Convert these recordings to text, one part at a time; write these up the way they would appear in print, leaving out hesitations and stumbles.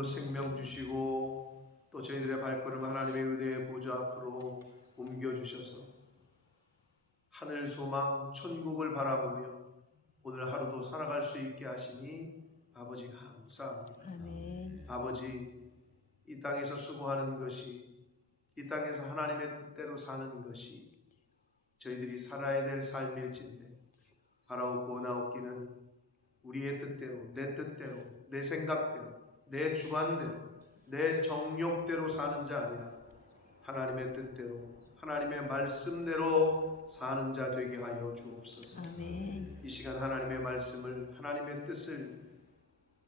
오늘도 생명 주시고 또 저희들의 발걸음 하나님의 은혜의 보좌 앞으로 옮겨주셔서 하늘 소망 천국을 바라보며 오늘 하루도 살아갈 수 있게 하시니 아버지 감사합니다. 아멘. 아버지, 이 땅에서 수고하는 것이, 이 땅에서 하나님의 뜻대로 사는 것이 저희들이 살아야 될 삶일진데 바라옵고 원하옵기는 우리의 뜻대로, 내 뜻대로, 내 생각대로, 내 주관대로, 내 정욕대로 사는 자 아니라 하나님의 뜻대로, 하나님의 말씀대로 사는 자 되게 하여 주옵소서. 아멘. 이 시간 하나님의 말씀을, 하나님의 뜻을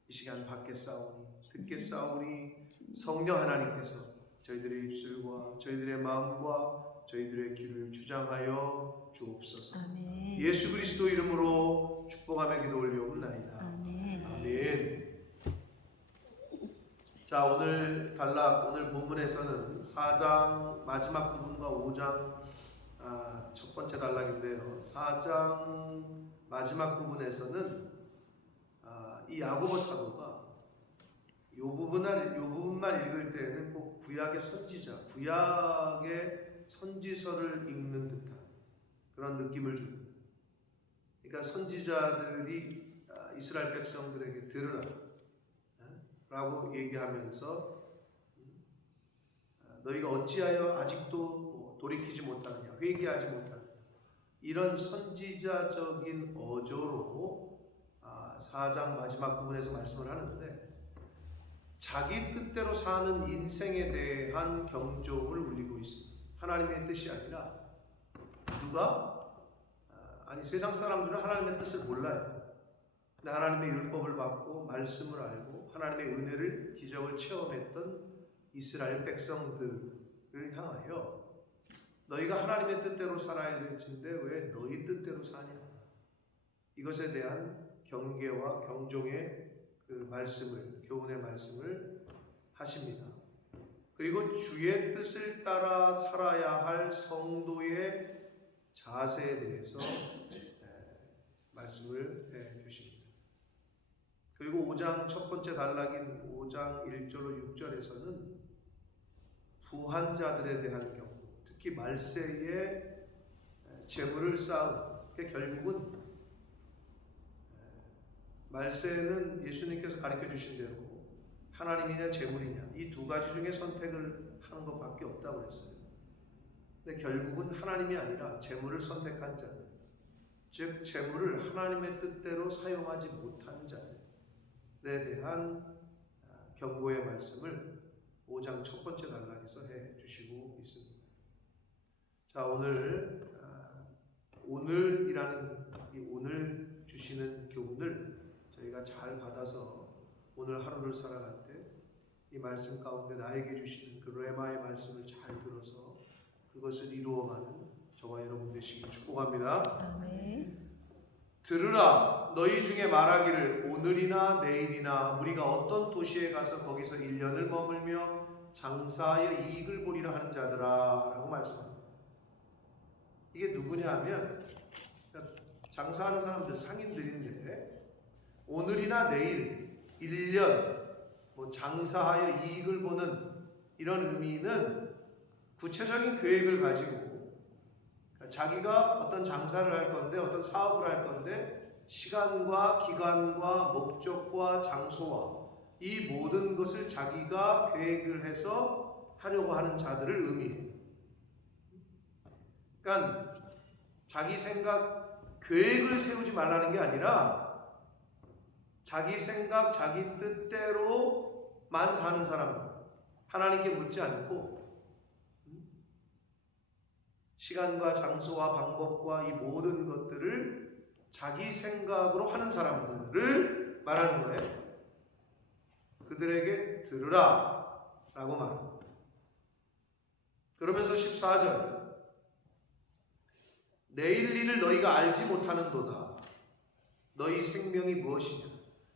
이 시간 받겠사오니, 듣겠사오니 성령 하나님께서 저희들의 입술과 저희들의 마음과 저희들의 귀를 주장하여 주옵소서. 아멘. 예수 그리스도 이름으로 축복하며 기도 올리옵나이다. 아멘. 아멘. 자, 오늘 본문에서는 4장 마지막 부분과 5장 첫 번째 단락인데요. 4장 마지막 부분에서는 이 야고보 사도가 요 부분만 읽을 때에는 꼭 구약의 선지자, 구약의 선지서를 읽는 듯한 그런 느낌을 줍니다. 그러니까 선지자들이 이스라엘 백성들에게 들으라 라고 얘기하면서 너희가 어찌하여 아직도 돌이키지 못하느냐, 회개하지 못하느냐, 이런 선지자적인 어조로 4장 마지막 부분에서 말씀을 하는데, 자기 뜻대로 사는 인생에 대한 경종을 울리고 있습니다. 하나님의 뜻이 아니라 세상 사람들은 하나님의 뜻을 몰라요. 근데 하나님의 율법을 받고 말씀을 알고 하나님의 은혜를, 기적을 체험했던 이스라엘 백성들을 향하여 너희가 하나님의 뜻대로 살아야 될진데 왜 너희 뜻대로 사냐, 이것에 대한 경계와 경종의 그 말씀을, 교훈의 말씀을 하십니다. 그리고 주의 뜻을 따라 살아야 할 성도의 자세에 대해서 말씀을 해 주십니다. 그리고 5장 첫 번째 단락인 5장 1절로 6절에서는 부한 자들에 대한 경고, 특히 말세에 재물을 쌓은, 결국은 말세는 예수님께서 가르쳐 주신 대로 하나님이냐 재물이냐, 이 두 가지 중에 선택을 하는 것밖에 없다고 그랬어요. 근데 결국은 하나님이 아니라 재물을 선택한 자들, 즉 재물을 하나님의 뜻대로 사용하지 못한 자들에 대한 경고의 말씀을 5장 첫 번째 단락에서 해 주시고 있습니다. 자, 오늘이라는 이 오늘 주시는 교훈을 저희가 잘 받아서 오늘 하루를 살아갈 때 이 말씀 가운데 나에게 주시는 그 레마의 말씀을 잘 들어서 그것을 이루어가는 저와 여러분 되시길 축복합니다. 아멘. 들으라, 너희 중에 말하기를 오늘이나 내일이나 우리가 어떤 도시에 가서 거기서 1년을 머물며 장사하여 이익을 보리라 하는 자들아 라고 말씀합니다. 이게 누구냐 하면 장사하는 사람들, 상인들인데 오늘이나 내일, 1년 장사하여 이익을 보는 이런 의미는 구체적인 계획을 가지고 자기가 어떤 장사를 할 건데, 어떤 사업을 할 건데 시간과 기간과 목적과 장소와 이 모든 것을 자기가 계획을 해서 하려고 하는 자들을 의미해요. 그러니까 자기 생각, 계획을 세우지 말라는 게 아니라 자기 생각, 자기 뜻대로만 사는 사람, 하나님께 묻지 않고 시간과 장소와 방법과 이 모든 것들을 자기 생각으로 하는 사람들을 말하는 거예요. 그들에게 들으라 라고 말합니다. 그러면서 14절, 내일 일을 너희가 알지 못하는도다. 너희 생명이 무엇이냐?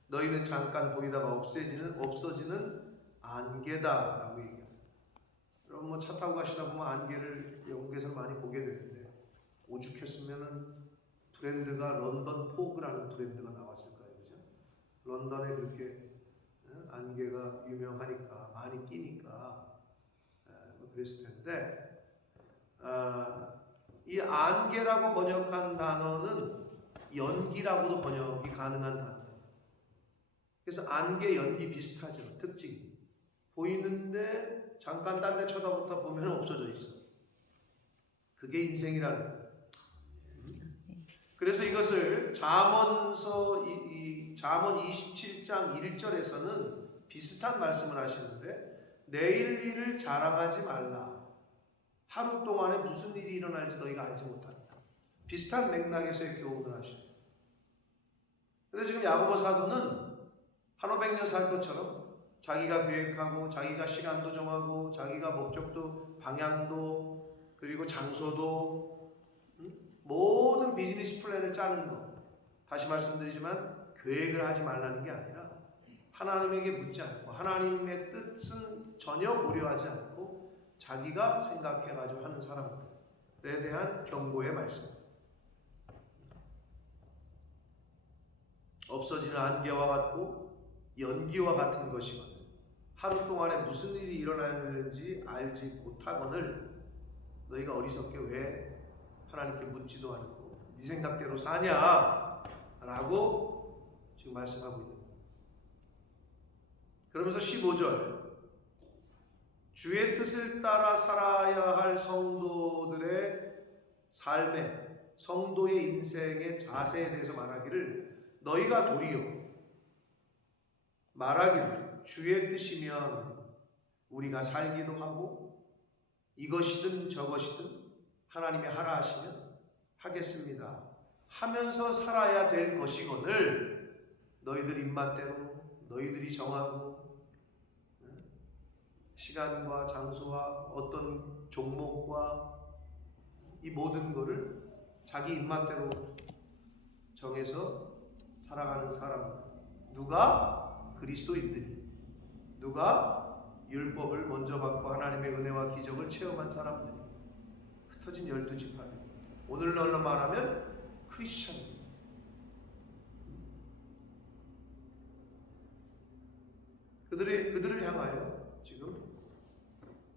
너희는 잠깐 보이다가 없어지는 안개다 라고 얘기합니다. 여러분 차 타고 가시다 보면 안개를 영국에서 많이 보게 되는데, 오죽했으면은 브랜드가 런던 포그라는 브랜드가 나왔을 거예요. 그죠? 런던에 그렇게 안개가 유명하니까 많이 끼니까 뭐 그랬을 텐데 이 안개라고 번역한 단어는 연기라고도 번역이 가능한 단어예요. 그래서 안개, 연기 비슷하죠. 특징이. 보이는데 잠깐 딴 데 쳐다보다 보면 없어져 있어. 그게 인생이라는 거예요. 그래서 이것을 잠언서 잠언 27장 1절에서는 비슷한 말씀을 하시는데 내일 일을 자랑하지 말라. 하루 동안에 무슨 일이 일어날지 너희가 알지 못한다. 비슷한 맥락에서의 교훈을 하셔요. 그런데 지금 야고보 사도는 한 500년 살 것처럼 자기가 계획하고 자기가 시간도 정하고 자기가 목적도 방향도 그리고 장소도 모든 비즈니스 플랜을 짜는 것. 다시 말씀드리지만 계획을 하지 말라는 게 아니라 하나님에게 묻지 않고 하나님의 뜻은 전혀 고려하지 않고 자기가 생각해가지고 하는 사람들에 대한 경고의 말씀. 없어지는 안개와 같고 연기와 같은 것이거든. 하루 동안에 무슨 일이 일어나는지 알지 못하거늘 너희가 어리석게 왜 하나님께 묻지도 않고 네 생각대로 사냐 라고 지금 말씀하고 있는 거예요. 그러면서 15절 주의 뜻을 따라 살아야 할 성도들의 삶의 성도의 인생의 자세에 대해서 말하기를 너희가 도리어 말하기를 주의 뜻이면 우리가 살기도 하고 이것이든 저것이든 하나님이 하라 하시면 하겠습니다 하면서 살아야 될 것이거늘 너희들 입맛대로 너희들이 정하고 시간과 장소와 어떤 종목과 이 모든 것을 자기 입맛대로 정해서 살아가는 사람 누가? 그리스도인들이 누가? 율법을 먼저 받고 하나님의 은혜와 기적을 체험한 사람들이 흩어진 12지파들 오늘날로 말하면 크리스찬 그들을 향하여 지금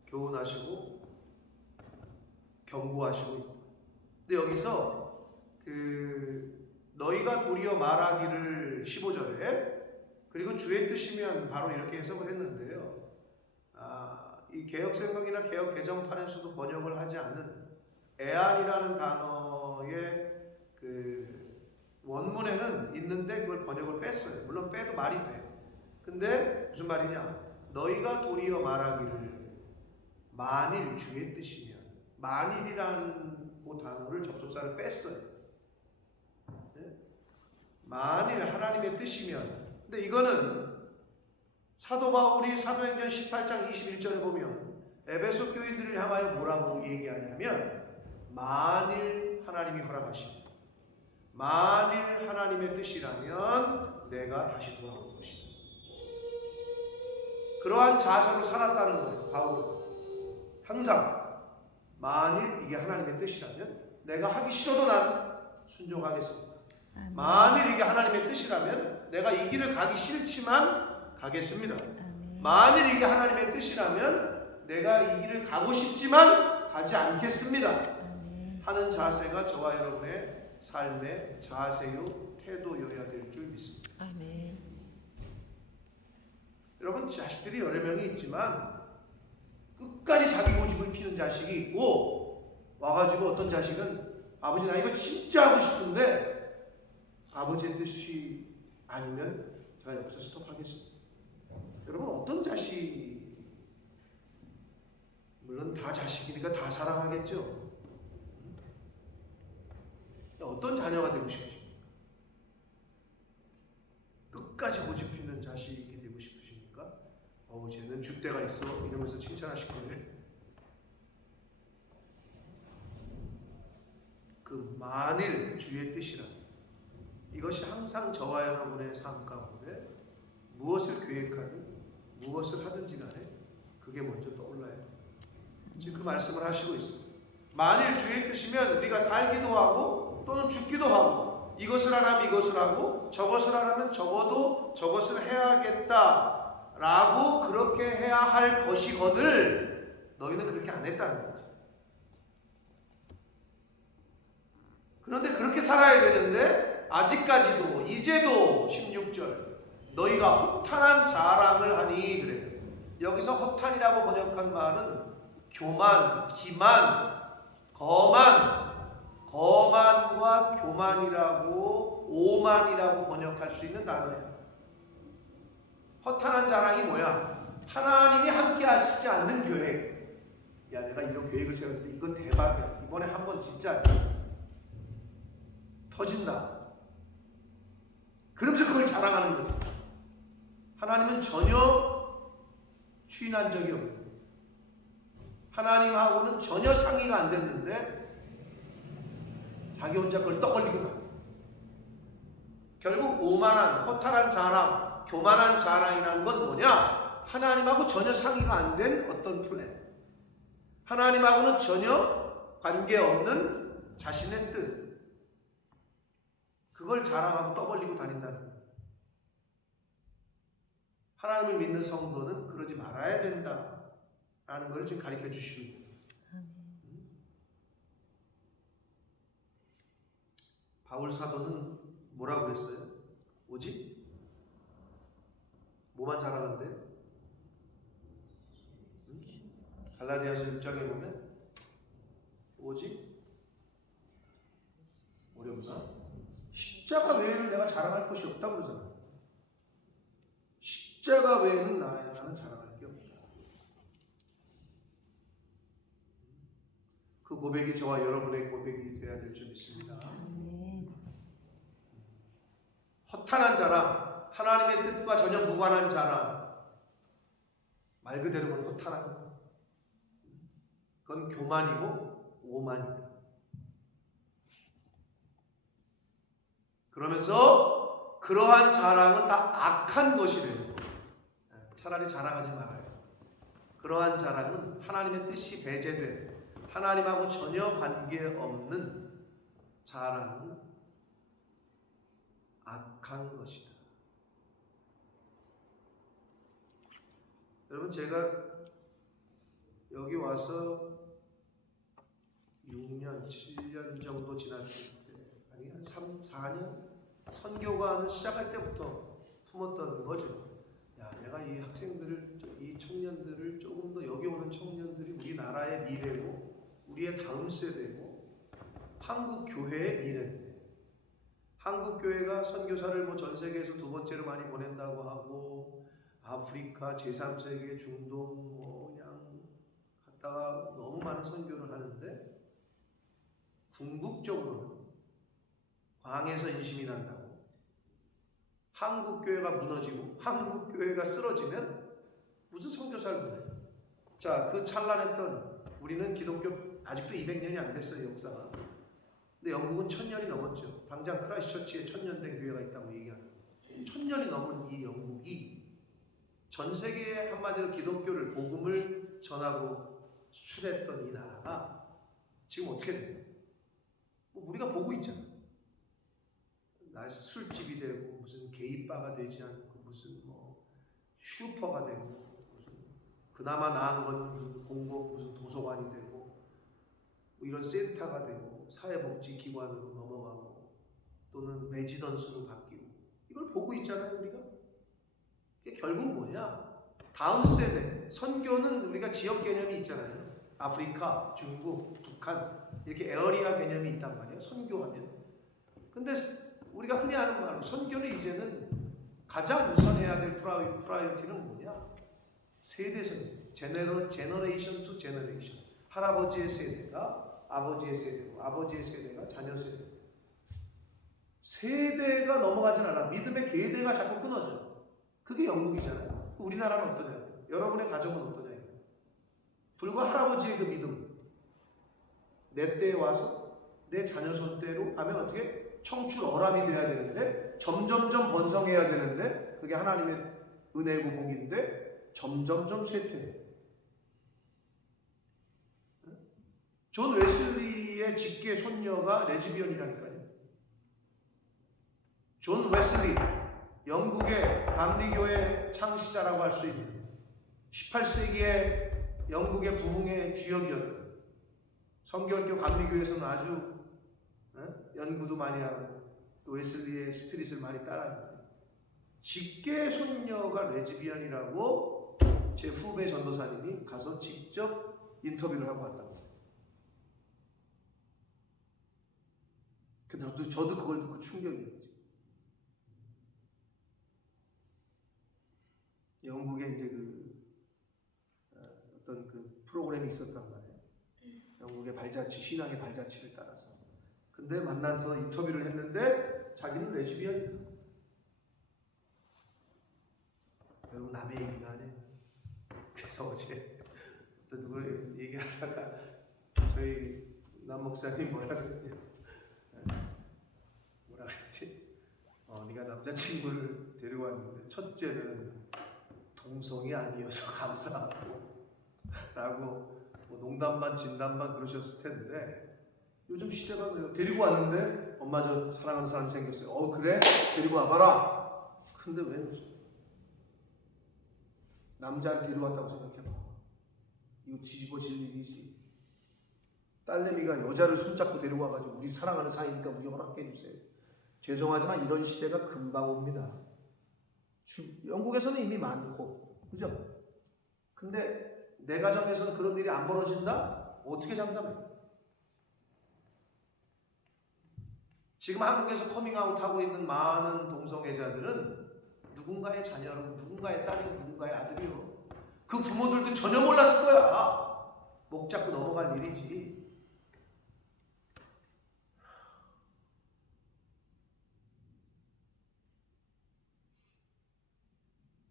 교훈하시고 경고하시고 있다. 근데 여기서 너희가 도리어 말하기를 15절에 그리고 주의 뜻이면 바로 이렇게 해석을 했는데요. 이 개혁성경이나 개혁 개정판에서도 번역을 하지 않은 애안이라는 단어의 원문에는 있는데 그걸 번역을 뺐어요. 물론 빼도 말이 돼요. 근데 무슨 말이냐? 너희가 도리어 말하기를 만일 주의 뜻이면 만일이라는 그 단어를 접속사를 뺐어요. 네? 만일 하나님의 뜻이면 근데 이거는 사도 바울이 사도행전 18장 21절에 보면 에베소 교인들을 향하여 뭐라고 얘기하냐면 만일 하나님이 허락하시면 만일 하나님의 뜻이라면 내가 다시 돌아올 것이다. 그러한 자세로 살았다는 거예요. 바울은 항상 만일 이게 하나님의 뜻이라면 내가 하기 싫어도 난 순종하겠습니다. 만일 이게 하나님의 뜻이라면 내가 이 길을 가기 싫지만 가겠습니다. 만일 이게 하나님의 뜻이라면 내가 이 길을 가고 싶지만 가지 않겠습니다. 하는 자세가 저와 여러분의 삶의 자세요 태도여야 될 줄 믿습니다. 아멘. 여러분 자식들이 여러 명이 있지만 끝까지 자기 고집을 피는 자식이 있고 와가지고 어떤 자식은 아버지 나 이거 진짜 하고 싶은데 아버지의 뜻이 아니면 제가 여기서 스톱하겠습니다. 여러분 어떤 자식 물론 다 자식이니까 다 사랑하겠죠. 어떤 자녀가 되고 싶으십니까? 끝까지 고집 피는 자식이 되고 싶으십니까? 쟤는 줏대가 있어 이러면서 칭찬하실 거예요. 그 만일 주의 뜻이라 이것이 항상 저와 여러분의 삶 가운데 무엇을 계획하든 무엇을 하든지 간에 그게 먼저 떠올라야 돼요. 지금 그 말씀을 하시고 있어요. 만일 주의 뜻이면 우리가 살기도 하고 또는 죽기도 하고 이것을 하라면 이것을 하고 저것을 하라면 적어도 저것을 해야겠다 라고 그렇게 해야 할 것이거늘 너희는 그렇게 안 했다는 거지. 그런데 그렇게 살아야 되는데 아직까지도 이제도 16절 너희가 허탄한 자랑을 하니 그래요. 여기서 허탄이라고 번역한 말은 교만, 기만, 거만과 교만이라고 오만이라고 번역할 수 있는 단어예요. 허탄한 자랑이 뭐야? 하나님이 함께 하시지 않는 계획. 야, 내가 이런 계획을 세웠는데 이건 대박이야. 이번에 한번 진짜 터진다. 그러면서 그걸 자랑하는 거지. 하나님은 전혀 추인한 적이 없는, 하나님하고는 전혀 상의가 안 됐는데 자기 혼자 그걸 떠벌리고 가. 결국 오만한, 허탈한 자랑, 교만한 자랑이라는 건 뭐냐? 하나님하고 전혀 상의가 안 된 어떤 플랜, 하나님하고는 전혀 관계없는 자신의 뜻, 그걸 자랑하고 떠벌리고 다닌다는 거예요. 하나님을 믿는 성도는 그러지 말아야 된다라는 걸 지금 가르쳐 주시고 있어요. 바울 사도는 뭐라고 그랬어요? 오직 뭐만 자랑한대요? 갈라디아서 6장에 보면 오직 어렵나? 십자가 외에는 내가 자랑할 것이 없다고 그러잖아요. 십자가 외에는 나는 자랑할 게 없다. 그 고백이 저와 여러분의 고백이 되어야 될 줄 믿습니다. 허탄한 자랑, 하나님의 뜻과 전혀 무관한 자랑, 말 그대로 그건 허탄한 거. 그건 교만이고 오만이다. 그러면서 그러한 자랑은 다 악한 것이래요. 차라리 자랑하지 말아요. 그러한 자랑은 하나님의 뜻이 배제된, 하나님하고 전혀 관계없는 자랑은 악한 것이다. 여러분, 제가 여기 와서 6년, 7년 정도 지났을 때, 아니 한 3, 4년 선교관을 시작할 때부터 품었던 거죠. 야, 내가 이 학생들을, 이 청년들을 조금 더, 여기 오는 청년들이 우리나라의 미래고 우리의 다음 세대고 한국 교회의 미래인데, 한국 교회가 선교사를 뭐 전 세계에서 두 번째로 많이 보낸다고 하고, 아프리카, 제3세계, 중동 뭐 그냥 갔다가 너무 많은 선교를 하는데, 궁극적으로는 광에서 인심이 난다고 한국 교회가 무너지고 한국 교회가 쓰러지면 무슨 선교사를 보내? 자, 그 찬란했던, 우리는 기독교 아직도 200년이 안 됐어요, 역사가. 근데 영국은 1000년이 넘었죠. 당장 크라이스처치에 1000년 된 교회가 있다고 얘기하는, 1000년이 넘은 이 영국이 전 세계에 한마디로 기독교를, 복음을 전하고 수출했던 이 나라가 지금 어떻게 돼요? 뭐 우리가 보고 있잖아. 나 술집이 되고, 무슨 게이바가 되지 않고, 무슨 뭐 슈퍼가 되고, 무슨 그나마 나은 건 무슨 공공 무슨 도서관이 되고, 뭐 이런 센터가 되고, 사회복지기관으로 넘어가고, 또는 레지던스로 바뀌고, 이걸 보고 있잖아요, 우리가. 이게 결국 뭐냐? 다음 세대, 선교는 우리가 지역 개념이 있잖아요. 아프리카, 중국, 북한, 이렇게 에어리아 개념이 있단 말이에요, 선교하면. 근데 우리가 흔히 하는 말로 선교는 이제는 가장 우선해야 될 프라이어티는 뭐냐? 세대 선교, 제너레이션 투 제너레이션. 할아버지의 세대가 아버지의 세대고, 아버지의 세대가 자녀 세대. 세대가 넘어가진 않아. 믿음의 계대가 자꾸 끊어져. 그게 영국이잖아요. 우리나라는 어떠냐? 여러분의 가정은 어떠냐? 불과 할아버지의 그 믿음. 내 때에 와서 내 자녀 손때로 가면 어떻게? 청출 어람이 돼야 되는데, 점점점 번성해야 되는데, 그게 하나님의 은혜고 복인데 점점점 쇠퇴해. 존 웨슬리의 직계 손녀가 레즈비언이라니까요. 존 웨슬리, 영국의 감리교의 창시자라고 할 수 있는 18세기의 영국의 부흥의 주역이었던 성결교 감리교에서는 아주 연구도 많이 하고 또 웨슬리의 스피릿을 많이 따라하는데 직계 손녀가 레즈비언이라고 제 후배 전도사님이 가서 직접 인터뷰를 하고 왔답니다. 근데 저도 그걸 듣고 충격이었지. 영국에 이제 어떤 그 프로그램이 있었단 말이에요. 영국의 발자취, 신앙의 발자취를 따라서. 근데 만나서 인터뷰를 했는데 자기는 레즈비언이다. 여러분 남의 얘기는 아니에요. 그래서 어제 또 누구 얘기하다가 저희 남 목사님 뭐라 그랬냐? 뭐라 그랬지? 네가 남자친구를 데려왔는데 첫째는 동성이 아니어서 감사하고 라고 뭐 농담반 진담반 그러셨을 텐데 요즘 시대가 그래요. 데리고 왔는데 엄마 저 사랑하는 사람 생겼어요. 그래? 데리고 와봐라. 근데 왜 남자를 데려왔다고 생각해봐. 이거 뒤집어질 일이지. 딸내미가 여자를 손잡고 데려와가지고 우리 사랑하는 사이니까 우리 허락해 주세요. 죄송하지만 이런 시대가 금방 옵니다. 영국에서는 이미 많고, 그죠? 근데 내 가정에서는 그런 일이 안 벌어진다? 어떻게 장담해? 지금 한국에서 커밍아웃하고 있는 많은 동성애자들은 누군가의 자녀로, 누군가의 딸이고 누군가의 아들이요. 그 부모들도 전혀 몰랐을 거야. 목 잡고 넘어갈 일이지.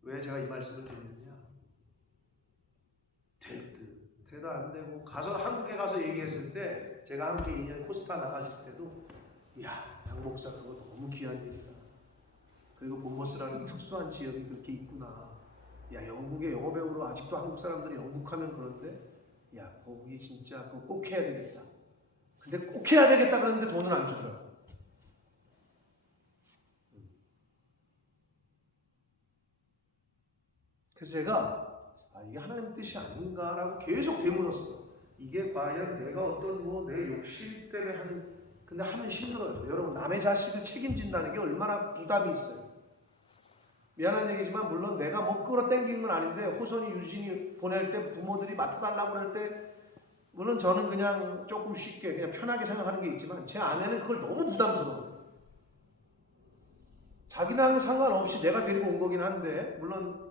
왜 제가 이 말씀을 드리느냐? 될 듯, 되도 안 되고 한국에 가서 얘기했을 때 제가 함께 2년 코스타 나갔을 때도 양 목사 그거 너무 귀한 일이다. 그리고 본머스라는 특수한 지역이 그렇게 있구나. 영국의 영어배우로 아직도 한국 사람들이 영국하면 그런데 거기 진짜 그거 꼭 해야 되겠다. 근데 꼭 해야 되겠다 그러는데 돈을 안 주더라고. 그래서 제가 이게 하나님의 뜻이 아닌가라고 계속 되물었어. 이게 과연 내가 어떤 내 욕심 때문에 하는, 근데 하면 힘들어요. 여러분 남의 자식을 책임진다는 게 얼마나 부담이 있어요. 미안한 얘기지만 물론 내가 끌어당기는 건 아닌데 호선이 유진이 보낼 때 부모들이 맡아달라고 할 때 물론 저는 그냥 조금 쉽게 그냥 편하게 생각하는 게 있지만 제 아내는 그걸 너무 부담스러워요. 자기랑 상관없이 내가 데리고 온 거긴 한데 물론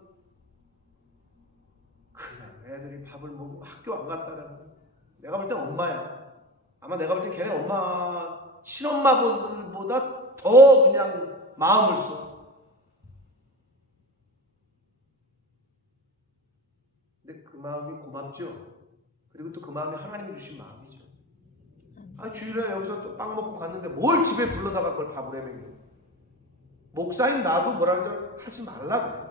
그냥 애들이 밥을 먹고 학교 안 갔다라는 내가 볼 땐 엄마야. 아마 내가 볼 때 걔네 엄마 친엄마보다 더 그냥 마음을 써. 근데 그 마음이 고맙죠. 그리고 또 그 마음이 하나님이 주신 마음이죠. 주일에 여기서 또 빵 먹고 갔는데 뭘 집에 불러다가 그걸 밥을 해먹여. 목사인 나도 뭐라 그러죠? 하지 말라 그래.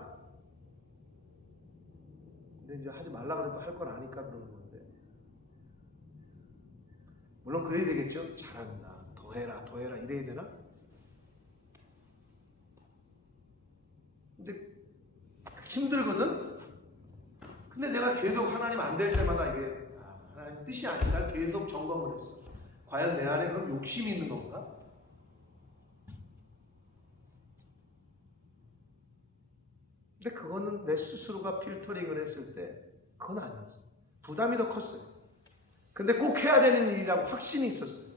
근데 이제 하지 말라 그래도 할 건 아니까 그러는 건데. 물론 그래야 되겠죠. 잘한다. 더 해라 이래야 되나? 근데 힘들거든? 근데 내가 계속 하나님 안 될 때마다 이게 하나님 뜻이 아닌가 계속 점검을 했어. 과연 내 안에 그런 욕심이 있는 건가? 근데 그거는 내 스스로가 필터링을 했을 때 그건 아니었어. 부담이 더 컸어요. 근데 꼭 해야 되는 일이라고 확신이 있었어요.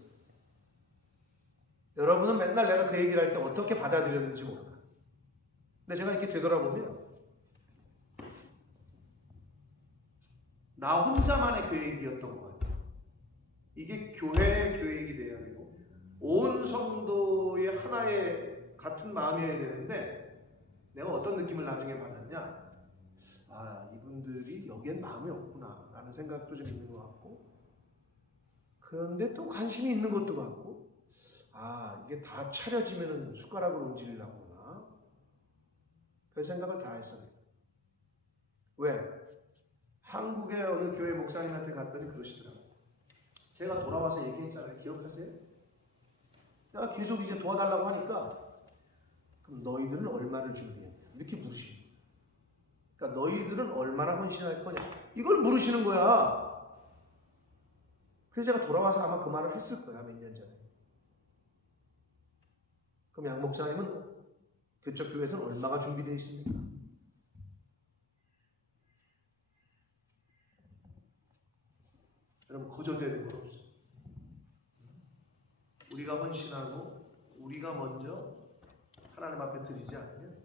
여러분은 맨날 내가 그 얘기를 할 때 어떻게 받아들였는지 몰라. 근데 제가 이렇게 되돌아보면 나 혼자만의 계획이었던 것 같아요. 이게 교회의 계획이 돼야 되고 온 성도의 하나의 같은 마음이어야 되는데 내가 어떤 느낌을 나중에 받았냐? 이분들이 여기엔 마음이 없구나 라는 생각도 좀 있는 것 같고 그런데 또 관심이 있는 것도 같고 이게 다 차려지면 숟가락으로 얹으려구나 그 생각을 다 했어요. 왜? 한국의 어느 교회 목사님한테 갔더니 그러시더라고요. 제가 돌아와서 얘기했잖아요. 기억하세요? 내가 계속 이제 도와달라고 하니까 그 그럼 너희들은 얼마를 준비했냐? 이렇게 물으시는 거예요. 그러니까 너희들은 얼마나 헌신할 거냐? 이걸 물으시는 거야. 그래서 제가 돌아와서 아마 그 말을 했을 거야, 몇 년 전에. 그럼 양 목사님은 교적 교회에서는 얼마가 준비되어 있습니까? 여러분, 거저되는 건 없어요. 우리가 헌신하고 우리가 먼저 하나님 앞에 드리지 않으면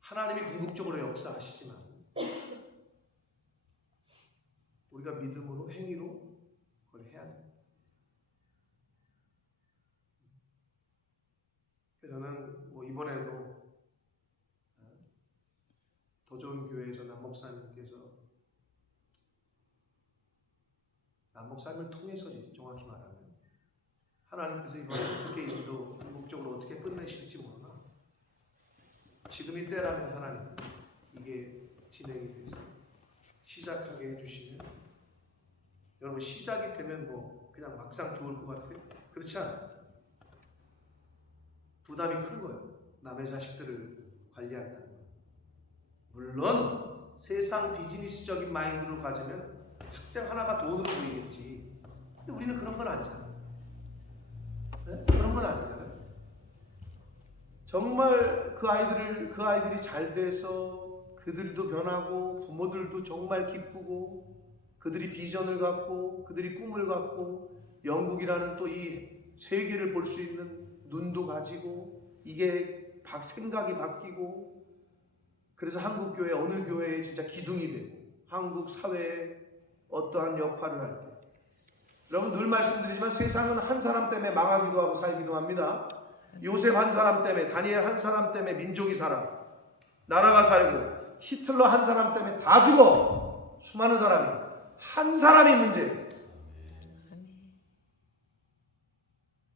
하나님이 궁극적으로 역사하시지만 우리가 믿음으로 행위로 그걸 해야 돼요. 그래서 저는 뭐 이번에도 더 좋은 교회에서 남 목사님을 통해서지, 정확히 말하면 하나님께서 이번에 어떻게 인도 궁극적으로 어떻게 끝내실지 모르나 지금이 때라면 하나님 이게 진행이 돼서 시작하게 해주시면 여러분 시작이 되면 뭐 그냥 막상 좋을 것 같아요? 그렇지 않아요. 부담이 큰 거예요. 남의 자식들을 관리한다는 거. 물론 세상 비즈니스적인 마인드로 가지면 학생 하나가 돈으로 보이겠지. 근데 우리는 그런 건 아니잖아요. 네? 그런 건 아니잖아요. 정말 그 아이들이 잘 돼서 그들도 변하고 부모들도 정말 기쁘고 그들이 비전을 갖고 그들이 꿈을 갖고 영국이라는 또 이 세계를 볼 수 있는 눈도 가지고 이게 생각이 바뀌고 그래서 한국 교회 어느 교회에 진짜 기둥이 되고 한국 사회에 어떠한 역할을 할 때 여러분 늘 말씀드리지만 세상은 한 사람 때문에 망하기도 하고 살기도 합니다. 요셉 한 사람 때문에 다니엘 한 사람 때문에 민족이 살아 나라가 살고 히틀러 한 사람 때문에 다 죽어. 수많은 사람이 한 사람이 문제예요.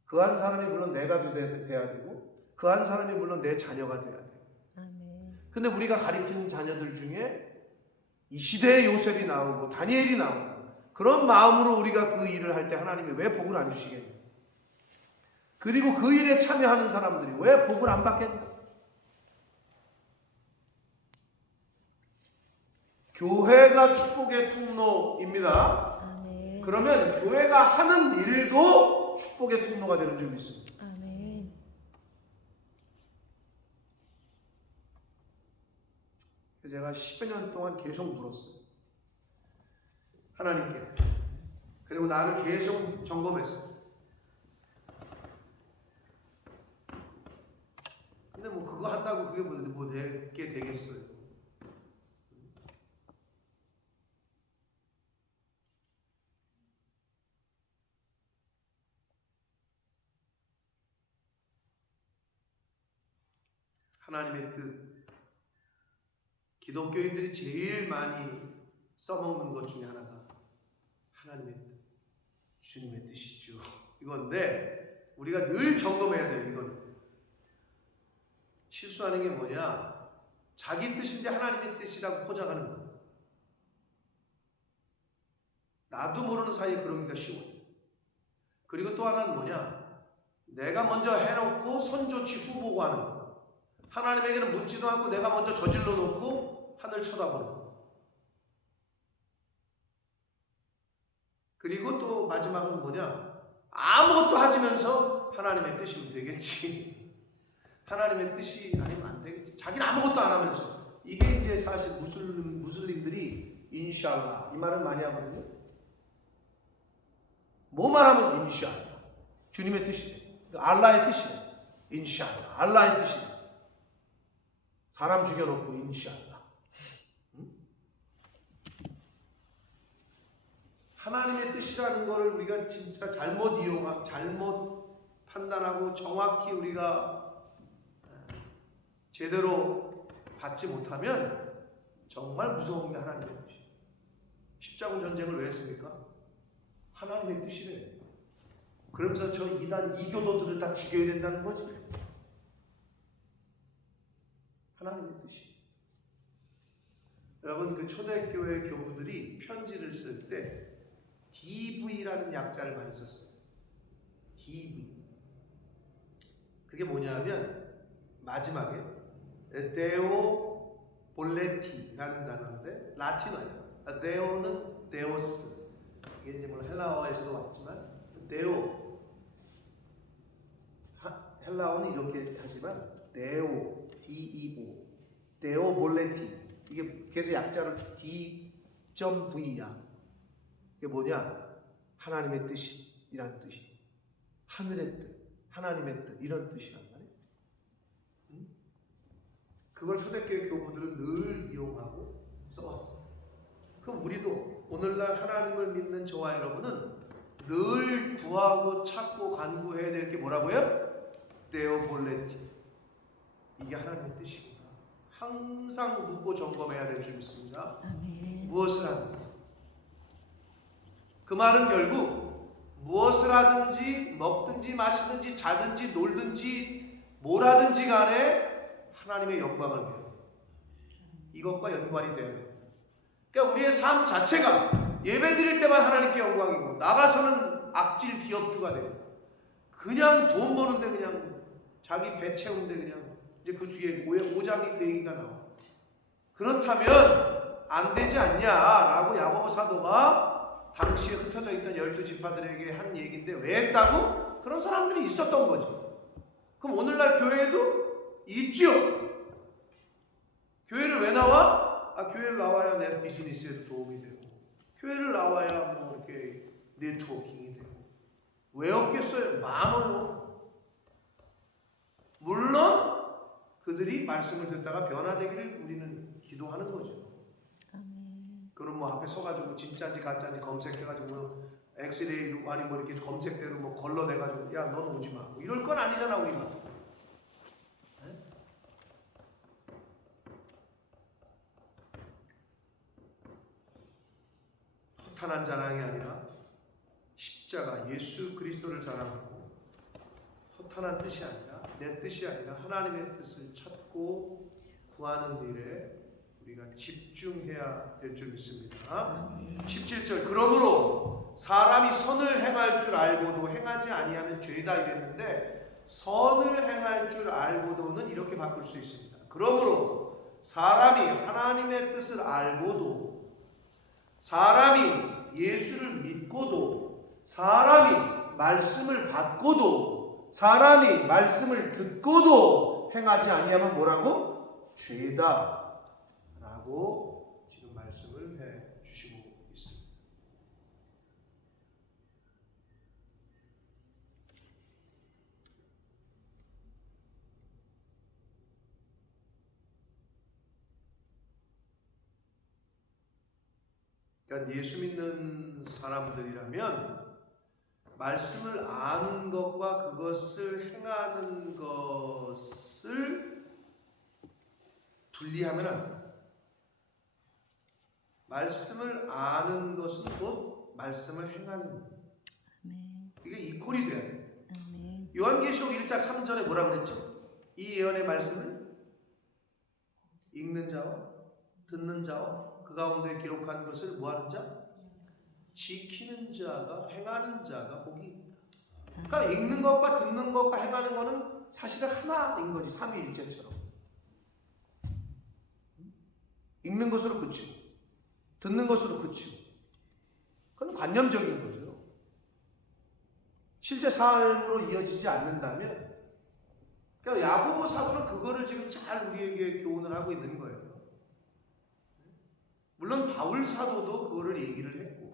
그 한 사람이 물론 내가 돼야 되고 그 한 사람이 물론 내 자녀가 돼야 돼요. 근데 우리가 가리키는 자녀들 중에 이 시대의 요셉이 나오고 다니엘이 나오고 그런 마음으로 우리가 그 일을 할 때 하나님이 왜 복을 안 주시겠냐? 그리고 그 일에 참여하는 사람들이 왜 복을 안 받겠냐? 교회가 축복의 통로입니다. 아멘. 그러면 교회가 하는 일도 축복의 통로가 되는 줄 믿습니다. 아멘. 제가 10여 년 동안 계속 물었어요. 하나님께. 그리고 나를 계속 점검했어요. 근데 뭐 그거 한다고 그게 뭐 내게 되겠어요. 하나님의 뜻. 기독교인들이 제일 많이 써먹는 것 중에 하나가 하나님의 뜻, 주님의 뜻이죠. 이건데 우리가 늘 점검해야 돼요. 이거는 실수하는 게 뭐냐? 자기 뜻인데 하나님의 뜻이라고 포장하는 거예요. 나도 모르는 사이에 그러기가 쉬워요. 그리고 또 하나는 뭐냐? 내가 먼저 해놓고 손좋지 후보고 하는 거예요. 하나님에게는 묻지도 않고 내가 먼저 저질러 놓고 하늘 쳐다보는 거예요. 그리고 또 마지막은 뭐냐? 아무것도 하지면서 하나님의 뜻이면 되겠지. 하나님의 뜻이 아니면 안 되겠지. 자기는 아무것도 안 하면서. 이게 이제 사실 무슬림들이 인샬라 이 말을 많이 하거든요. 뭐만 하면 인샬라. 주님의 뜻이래. 알라의 뜻이래. 인샬라. 알라의 뜻이래. 사람 죽여놓고 인샬라. 하나님의 뜻이라는 것을 우리가 진짜 잘못 판단하고 정확히 우리가 제대로 받지 못하면 정말 무서운 게 하나님의 뜻이에요. 십자군 전쟁을 왜 했습니까? 하나님의 뜻이래요. 그러면서 저 이단 이교도들을 다 죽여야 된다는 거지. 하나님의 뜻이. 여러분 그 초대교회 교부들이 편지를 쓸 때 DV라는 약자를 많이 썼어요. DV. 그게 뭐냐면 마지막에 데오 볼레티라는 단어인데 라틴어예요. 데오는 데오스. 이게 이제 물론 헬라어에서도 왔지만 데오 헬라어는 이렇게 하지만 데오 D-E-O 데오 볼레티 이게 그래서 약자를 D.V야. 이게 뭐냐? 하나님의 뜻이라는 뜻이. 하늘의 뜻, 하나님의 뜻 이런 뜻이란 말이에요. 그걸 초대교회 교부들은 늘 이용하고 써왔어요. 그럼 우리도 오늘날 하나님을 믿는 저와 여러분은 늘 구하고 찾고 간구해야 될 게 뭐라고요? 데오 볼레티. 이게 하나님의 뜻이구나. 항상 묻고 점검해야 될 줄 믿습니다. 아멘. 무엇을 하든지. 그 말은 결국 무엇을 하든지 먹든지 마시든지 자든지 놀든지 뭘 하든지 간에 하나님의 영광을 위하여 이것과 연관이 되어야 됩니다. 그러니까 우리의 삶 자체가 예배 드릴 때만 하나님께 영광이고 나가서는 악질 기업주가 돼요. 그냥 돈 버는데 그냥 자기 배 채우는데 그냥 이제 그 뒤에 5장이 그 얘기가 나와. 그렇다면 안 되지 않냐라고 야고보 사도가 당시에 흩어져 있던 12지파들에게 한 얘기인데 왜 했다고? 그런 사람들이 있었던 거죠. 그럼 오늘날 교회에도 있죠. 교회를 왜 나와? 교회를 나와야 내 비즈니스에도 도움이 되고 교회를 나와야 뭐 이렇게 네트워킹이 되고 왜 없겠어요? 많아요. 물론 그들이 말씀을 듣다가 변화되기를 우리는 기도하는 거죠. 아멘. 그럼 뭐 앞에 서가지고 진짜인지 가짜인지 검색해가지고 뭐 엑스레이 아니 뭐 이렇게 검색대로 뭐 걸러내가지고 야 넌 오지 마 뭐 이럴 건 아니잖아 우리가. 허탄한 자랑이 아니라 십자가 예수 그리스도를 자랑하고 허탄한 뜻이 아니라 내 뜻이 아니라 하나님의 뜻을 찾고 구하는 일에 우리가 집중해야 될 줄 믿습니다. 17절 그러므로 사람이 선을 행할 줄 알고도 행하지 아니하면 죄다 이랬는데 선을 행할 줄 알고도는 이렇게 바꿀 수 있습니다. 그러므로 사람이 하나님의 뜻을 알고도 사람이 예수를 믿고도 사람이 말씀을 받고도 사람이 말씀을 듣고도 행하지 아니하면 뭐라고? 죄다 라고 지금 말씀을 해 주시고 있습니다. 그러니까 예수 믿는 사람들이라면 말씀을 아는 것과 그것을 행하는 것을 분리하면 안 돼요. 말씀을 아는 것은 곧 말씀을 행하는 것. 아멘. 이게 이퀄이 돼야 돼요. 아멘. 요한계시록 1장 3절에 뭐라 그랬죠? 이 예언의 말씀을 읽는 자와 듣는 자와 그 가운데 기록한 것을 뭐하는 자? 지키는 자가 행하는 자가 복이 있다. 그러니까 읽는 것과 듣는 것과 행하는 것은 사실은 하나인 거지. 삼위일체처럼 읽는 것으로 그치고 듣는 것으로 그치고 그건 관념적인 거죠. 실제 삶으로 이어지지 않는다면 그러니까 야고보 사도는 그거를 지금 잘 우리에게 교훈을 하고 있는 거예요. 물론 바울 사도도 그거를 얘기를 했고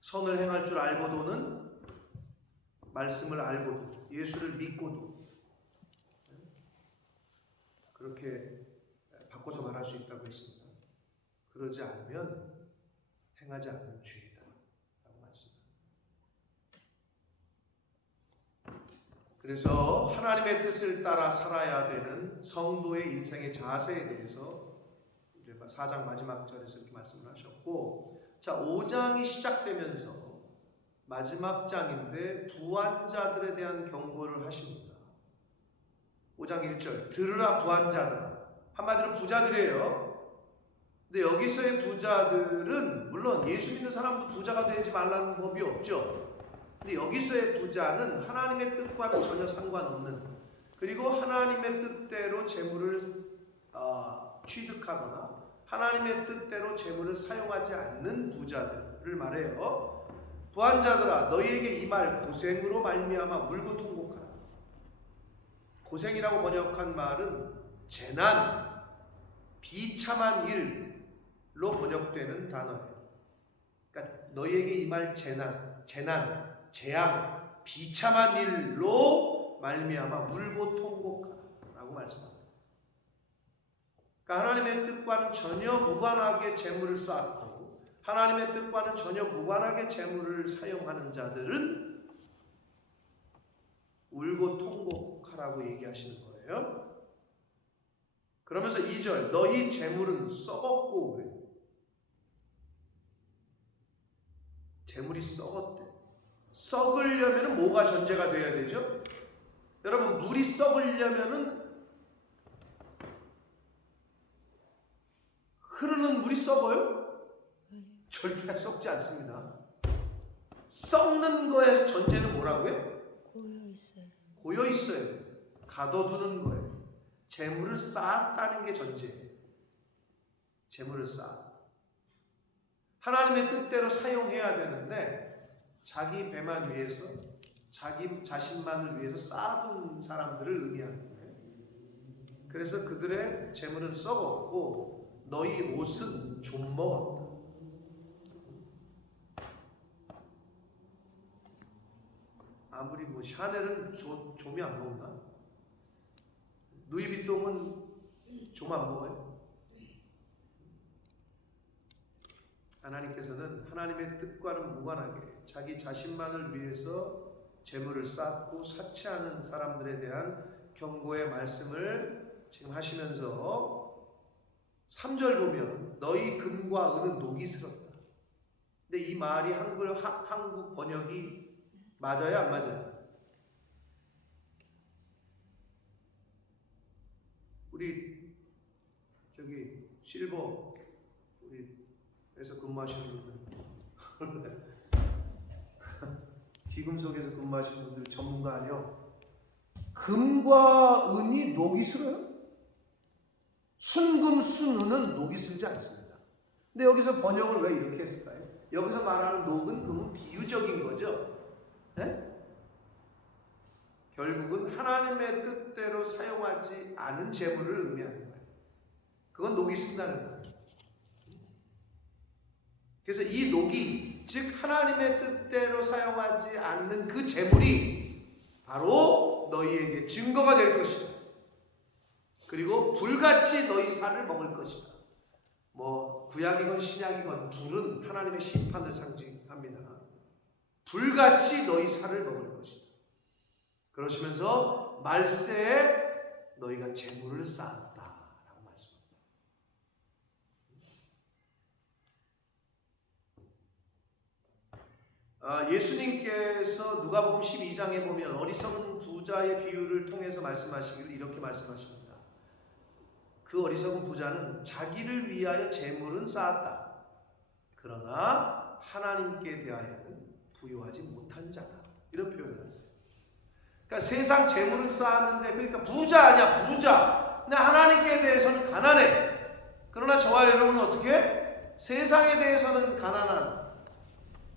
선을 행할 줄 알고도는 말씀을 알고도 예수를 믿고도 그렇게 바꿔서 말할 수 있다고 했습니다. 그러지 않으면 행하지 않는 죄이다 라고 말씀합니다. 그래서 하나님의 뜻을 따라 살아야 되는 성도의 인생의 자세에 대해서 4장 마지막 절에서 이렇게 말씀을 하셨고 자 5장이 시작되면서 마지막 장인데 부한자들에 대한 경고를 하십니다. 5장 1절 들으라 부한자들아 한마디로 부자들이에요. 근데 여기서의 부자들은 물론 예수 믿는 사람도 부자가 되지 말라는 법이 없죠. 근데 여기서의 부자는 하나님의 뜻과는 전혀 상관없는, 그리고 하나님의 뜻대로 재물을 취득하거나 하나님의 뜻대로 재물을 사용하지 않는 부자들을 말해요. 부한자들아 너희에게 이 말 고생으로 말미암아 울고 통곡하라. 고생이라고 번역한 말은 재난, 비참한 일로 번역되는 단어예요. 그러니까 너희에게 이 말 재난, 재앙, 비참한 일로 말미암아 울고 통곡하라고 말씀합니다. 그러니까 하나님의 뜻과는 전혀 무관하게 재물을 쌓고 하나님의 뜻과는 전혀 무관하게 재물을 사용하는 자들은 울고 통곡하라고 얘기하시는 거예요. 그러면서 2절 너희 재물은 썩었고 그래요. 재물이 썩었대. 썩으려면 뭐가 전제가 돼야 되죠? 여러분 물이 썩으려면 흐르는 물이 썩어요? 절대 썩지 않습니다. 썩는 거의 전제는 뭐라고요? 고여있어요. 고여 있어요. 가둬두는 거예요. 재물을 쌓았다는 게 전제예요. 재물을 쌓아. 하나님의 뜻대로 사용해야 되는데 자기 배만 위해서 자기 자신만을 위해서 쌓아둔 사람들을 의미하는 거예요. 그래서 그들의 재물은 썩었고 너희 옷은 좀 먹었다. 아무리 뭐 샤넬은 좀이 안 먹나? 누이비통은 좀 안 먹어요? 하나님께서는 하나님의 뜻과는 무관하게 자기 자신만을 위해서 재물을 쌓고 사치하는 사람들에 대한 경고의 말씀을 지금 하시면서 3절 보면 너희 금과 은은 녹이스럽다. 근데 이 말이 한국 번역이 맞아요? 안 맞아요? 우리 저기 실버 우리에서 근무하시는 분들 기금속에서 근무하시는 분들 전문가 아니요? 금과 은이 녹이 슬어요? 순금, 순은은 녹이 슬지 않습니다. 근데 여기서 번역을 왜 이렇게 했을까요? 여기서 말하는 녹은 금은 비유적인 거죠. 네? 결국은 하나님의 뜻대로 사용하지 않은 재물을 의미하는 거예요. 그건 녹이 쓴다는 거예요. 그래서 이 녹이 즉 하나님의 뜻대로 사용하지 않는 그 재물이 바로 너희에게 증거가 될 것이다. 그리고 불같이 너희 살을 먹을 것이다. 뭐 구약이건 신약이건 불은 하나님의 심판을 상징합니다. 불같이 너희 살을 먹을 것이다. 그러시면서 말세에 너희가 재물을 쌓았다라고 말씀합니다. 예수님께서 누가복음 12장에 보면 어리석은 부자의 비유를 통해서 말씀하시기를 이렇게 말씀하십니다. 그 어리석은 부자는 자기를 위하여 재물은 쌓았다. 그러나 하나님께 대하여는 부유하지 못한 자다. 이런 표현을 하세요. 그러니까 세상 재물은 쌓았는데 그러니까 부자 아니야 부자. 근데 하나님께 대해서는 가난해. 그러나 저와 여러분은 어떻게? 세상에 대해서는 가난한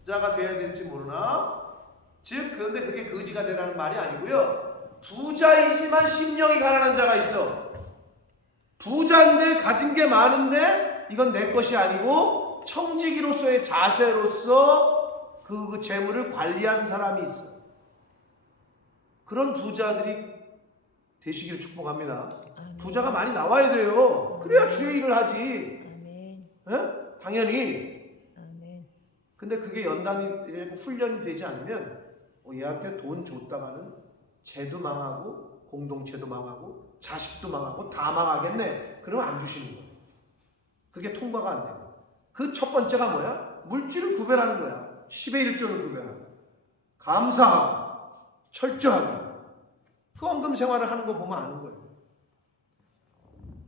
자가 되어야 될지 모르나? 즉 그런데 그게 거지가 되라는 말이 아니고요. 부자이지만 심령이 가난한 자가 있어. 부자인데 가진 게 많은데 이건 내 것이 아니고 청지기로서의 자세로서 그 재물을 관리하는 사람이 있어. 그런 부자들이 되시기를 축복합니다. 아멘. 부자가 많이 나와야 돼요. 그래야 주의 일을 하지. 아멘. 에? 당연히. 아멘. 근데 그게 연단이 훈련이 되지 않으면 얘한테 돈 줬다가는 쟤도 망하고 공동체도 망하고 자식도 망하고 다 망하겠네. 그러면 안 주시는 거예요. 그게 통과가 안 돼요. 그 첫 번째가 뭐야? 물질을 구별하는 거야. 10의 1조를 구별하고 감사하고 철저하게 그 헌금 생활을 하는 거 보면 아는 거예요.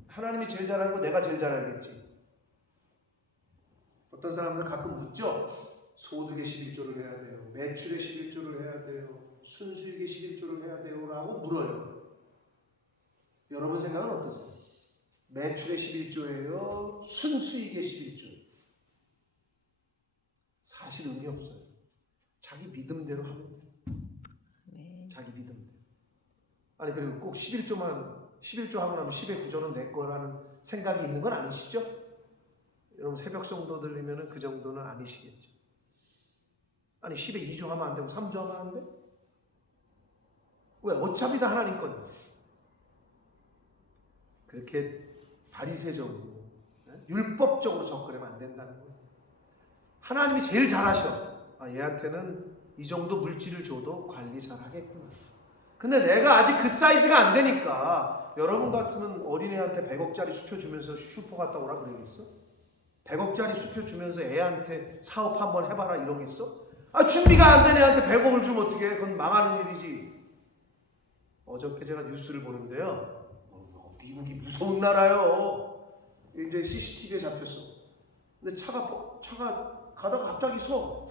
하나님이 제일 잘 알고 내가 제일 잘 알겠지. 어떤 사람들 가끔 묻죠. 소득의 11조를 해야 돼요. 매출의 11조를 해야 돼요. 순수익의 11조를 해야 돼요. 라고 물어요. 여러분 생각은 어떠세요? 매출의 11조예요? 순수익의 11조예요? 사실 의미 없어요. 자기 믿음대로 하면 돼요. 아멘. 자기 믿음대로. 아니 그리고 꼭 11조 하고 나면 10의 9조는 내 거라는 생각이 있는 건 아니시죠? 여러분 새벽 성도 들리면 그 정도는 아니시겠죠. 아니 10에 2조 하면 안 되고 3조 하면 안 돼? 왜? 어차피 다 하나님 건데. 그렇게 바리새적으로 율법적으로 접근하면 안 된다는 거예요. 하나님이 제일 잘하셔. 얘한테는 이 정도 물질을 줘도 관리 잘하겠구나. 근데 내가 아직 그 사이즈가 안 되니까 여러분 같으면 어린애한테 100억짜리 수표 주면서 슈퍼 갔다 오라 그러겠어? 100억짜리 수표 주면서 애한테 사업 한번 해봐라 이러겠어? 준비가 안 된 애한테 100억을 주면 어떻게 해? 그건 망하는 일이지. 어저께 제가 뉴스를 보는데요. 미국이 무서운 나라요. 이제 CCTV에 잡혔어. 근데 차가 가다가 갑자기 서.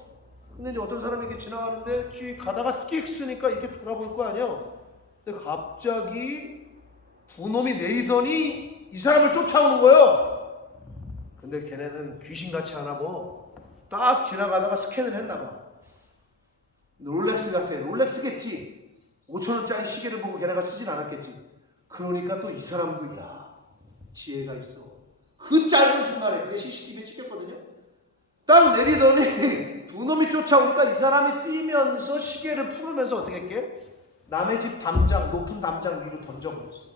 근데 이제 어떤 사람이 이렇게 지나가는데 쭉 가다가 끽 쓰니까 이렇게 돌아볼 거 아니야. 근데 갑자기 두 놈이 내리더니 이 사람을 쫓아오는 거예요. 근데 걔네는 귀신같이 하나 뭐 딱 지나가다가 스캔을 했나 봐. 롤렉스 같아. 롤렉스겠지. 5,000원짜리 시계를 보고 걔네가 쓰진 않았겠지. 그러니까 또 이 사람도 지혜가 있어. 그 짧은 순간에 그게 CCTV에 찍혔거든요. 딱 내리더니 두 놈이 쫓아오니까 이 사람이 뛰면서 시계를 풀으면서 어떻게 했게? 남의 집 담장, 높은 담장 위로 던져버렸어.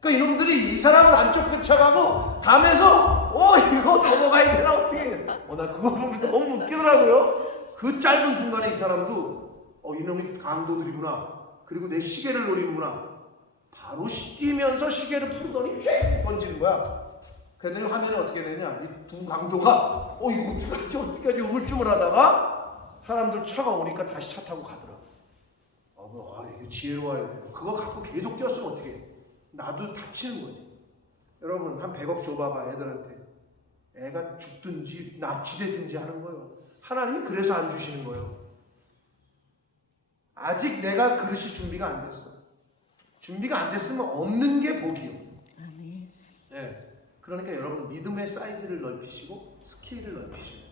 그러니까 이놈들이 이 사람을 안 쫓아가고 담에서 이거 넘어가야 되나 어떻게 해. 나 그거 보면 너무 웃기더라고요. 그 짧은 순간에 이 사람도 이놈이 강도들이구나. 그리고 내 시계를 노리는구나. 바로 뛰면서 시계를 풀더니 휙 던지는 거야. 그랬더니 화면에 어떻게 되냐. 이 두 강도가 이거 어떡하지 우물쭈물 하다가 사람들 차가 오니까 다시 차 타고 가더라고. 이게 지혜로워야 돼요. 그거 갖고 계속 뛰었으면 어떻게 해. 나도 다치는 거지. 여러분 한 100억 줘봐봐 애들한테. 애가 죽든지 납치되든지 하는 거예요. 하나님이 그래서 안 주시는 거예요. 아직 내가 그릇이 준비가 안 됐어. 준비가 안 됐으면 없는 게 복이요. 아멘. 네. 그러니까 여러분 믿음의 사이즈를 넓히시고 스케일을 넓히시고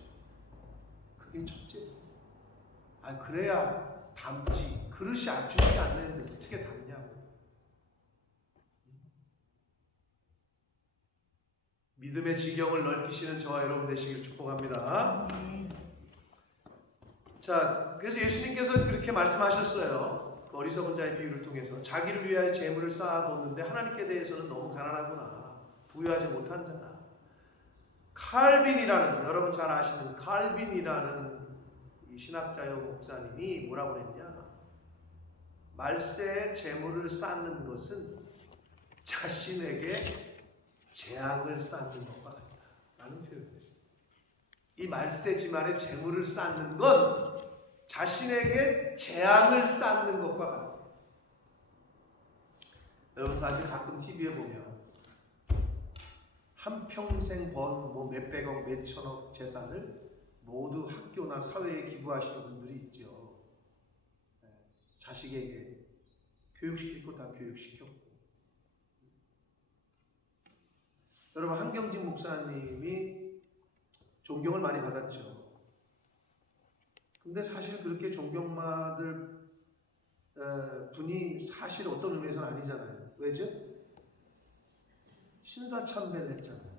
그게 첫째. 그래야 담지. 그릇이 안 준비가 안 되는데 어떻게 담냐고. 믿음의 지경을 넓히시는 저와 여러분 되시길 축복합니다. 아멘. 자, 그래서 예수님께서 그렇게 말씀하셨어요. 그 어리석은 자의 비유를 통해서 자기를 위하여 재물을 쌓아뒀는데 하나님께 대해서는 너무 가난하구나. 부유하지 못한 자다. 칼빈이라는 여러분 잘 아시는 칼빈이라는 이 신학자여 목사님이 뭐라고 그랬냐? 말세에 재물을 쌓는 것은 자신에게 재앙을 쌓는 것과 같다라는 표현을 했어요. 이 말세 지만에 재물을 쌓는 건 자신에게 재앙을 쌓는 것과 같다. 여러분 사실 가끔 TV에 보면 한평생 번 몇백억, 몇천억 재산을 모두 학교나 사회에 기부하시는 분들이 있죠. 자식에게 교육시킬 거 다 교육시켰고. 여러분 한경직 목사님이 존경을 많이 받았죠. 근데 사실 그렇게 존경받을 분이 사실 어떤 의미에서는 아니잖아요. 왜죠? 신사참배를 했잖아요.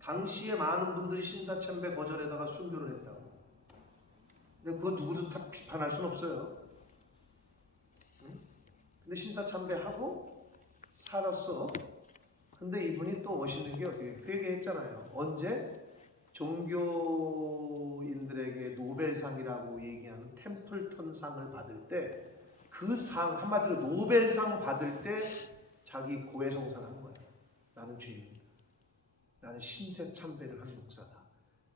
당시에 많은 분들이 신사참배 거절에다가 순교를 했다고. 근데 그거 누구도 다 비판할 수는 없어요. 응? 근데 신사참배하고 살았어. 근데 이분이 또 멋있는 게 어떻게 그 얘기 했잖아요. 언제? 종교인들에게 노벨상이라고 얘기하는 템플턴상을 받을 때 그 상, 한마디로 노벨상 받을 때 자기 고해성사를 한 거야. 나는 죄인이다. 나는 신세 참배를 한 목사다.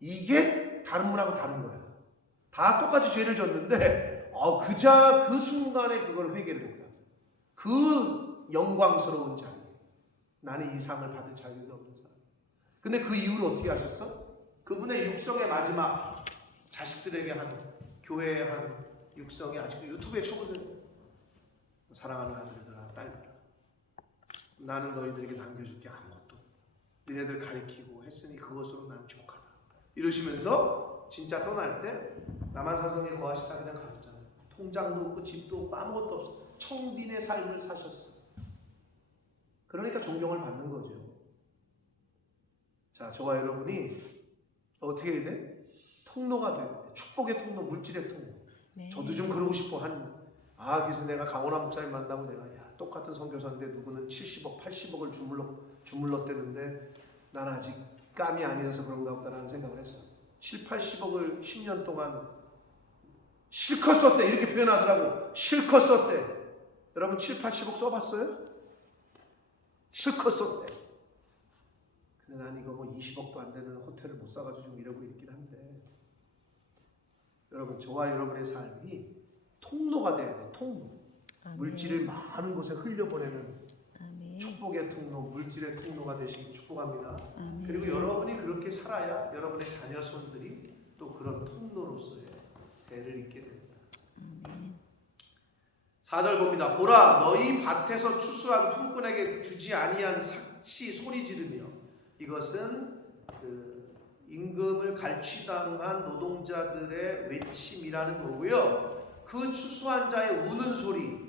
이게 다른 분하고 다른 거야. 다 똑같이 죄를 졌는데 그 순간에 그걸 회개를 했다. 그 영광스러운 자리. 나는 이 상을 받을 자격이 없는 사람. 근데 그 이후로 어떻게 하셨어? 그분의 육성의 마지막 자식들에게 한 교회에 한 육성이 아직도 유튜브에 쳐보세요. 사랑하는 아들들아 딸들아 나는 너희들에게 남겨줄 게 아무것도 너희들 가리키고 했으니 그것으로 난 족하다 이러시면서 진짜 떠날 때 남한산성에 거하시다 그냥 가셨잖아요. 통장도 없고 집도 없고 아무것도 없어. 청빈의 삶을 사셨어. 그러니까 존경을 받는 거죠. 자, 저와 여러분이 어떻게 해야 돼? 통로가 돼야 돼. 축복의 통로, 물질의 통로. 네. 저도 좀 그러고 싶어. 그래서 내가 강원한 목사님 만나고 내가 똑같은 선교사인데 누구는 70억, 80억을 주물렀대는데 난 아직 감이 아니라서 그런가 보다라는 생각을 했어. 7, 80억을 10년 동안 실컷 썼대. 이렇게 표현하더라고. 실컷 썼대. 여러분 7, 80억 써봤어요? 실컷 썼대. 근데 난 이거 뭐 20억도 안 되는 호텔을 못 사가지고 좀 이러고 있긴 한데 여러분 저와 여러분의 삶이 통로가 돼야 돼. 통로. 아멘. 물질을 많은 곳에 흘려보내는 아멘. 축복의 통로, 물질의 통로가 되시길 축복합니다. 아멘. 그리고 여러분이 그렇게 살아야 여러분의 자녀 손들이 또 그런 통로로서의 대를 잇게 됩니다. 아멘. 4절 봅니다. 보라 너희 밭에서 추수한 품꾼에게 주지 아니한 삭시 소리 지르며 이것은 그 임금을 갈취당한 노동자들의 외침이라는 거고요. 그 추수한 자의 우는 소리.